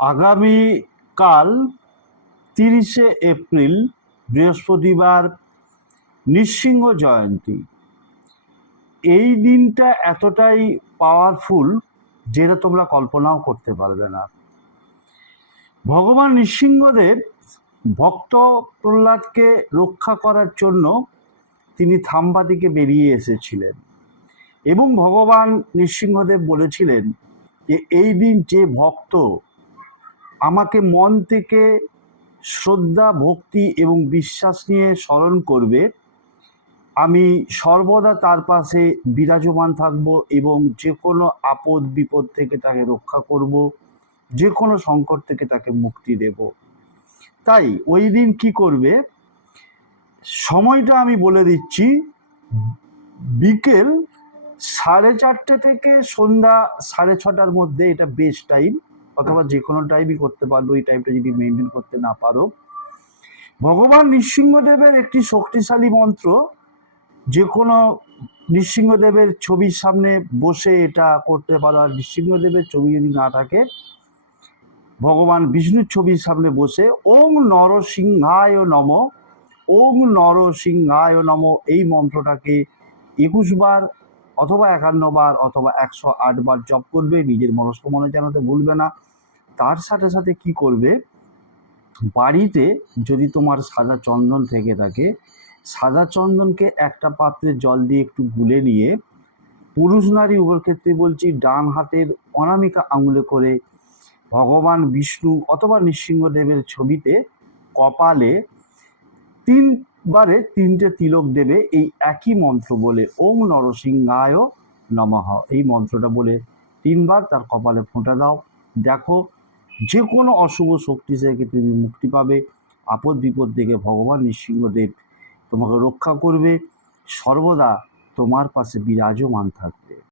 আগামীকাল 30শে এপ্রিল বৃহস্পতিবার নৃসিংহ জয়ন্তী। এই দিনটা এতটাই পাওয়ারফুল যেটা তোমরা কল্পনাও করতে পারবে না। ভগবান নৃসিংহদেব ভক্ত প্রহ্লাদকে রক্ষা করার জন্য তিনি থাম্বা থেকে বেরিয়ে এসেছিলেন এবং ভগবান নৃসিংহদেব বলেছিলেন যে এই দিন যে ভক্ত আমাকে মন থেকে শ্রদ্ধা, ভক্তি এবং বিশ্বাস নিয়ে স্মরণ করবে, আমি সর্বদা তার পাশে বিরাজমান থাকব এবং যে কোনো আপদ বিপদ থেকে তাকে রক্ষা করব, যে কোনো সংকট থেকে তাকে মুক্তি দেব। তাই ওই দিন কি করবে, সময়টা আমি বলে দিচ্ছি, বিকেল 4:30 থেকে সন্ধ্যা 6:30টার মধ্যে। এটা বেস্ট টাইম, অথবা যে কোনো টাইমই করতে পারবে ওই টাইমটা যদি মেনটেন করতে না পারো। ভগবান নৃসিংহদেবের একটি শক্তিশালী মন্ত্র, যে কোনো নৃসিংহদেবের ছবির সামনে বসে এটা করতে পারো। আর নৃসিংহদেবের ছবি যদি না থাকে, ভগবান বিষ্ণুর ছবির সামনে বসে ওং নরসিংহায় নম, ওং নরসিংহায় নম এই মন্ত্রটাকে 21 বার অথবা 51 বার অথবা 108 বার জপ করবে। নিজের মনস্কামনা জানাতে ভুলবে না। তার সাথে সাথে কি করবে, বাড়িতে যদি তোমার সাদা চন্দন থেকে থাকে, সাদা চন্দনকে একটা পাত্রে জল দিয়ে একটু গুলে নিয়ে, পুরুষ নারী উভয় ক্ষেত্রে বলছি, ডান হাতের অনামিকা আঙুলে করে ভগবান বিষ্ণু অথবা নৃসিংহদেবের ছবিতে কপালে 3বারে 3টে তিলক দেবে। এই একই মন্ত্র বলে ওং নরসিংহায় নমঃ, এই মন্ত্রটা বলে 3 বার তার কপালে ফোঁটা দাও। দেখো যে কোনো অশুভ শক্তি থেকে তুমি মুক্তি পাবে। আপদ বিপদ থেকে ভগবান নৃসিংহদেব তোমাকে রক্ষা করবে, সর্বদা তোমার পাশে বিরাজমান থাকবে।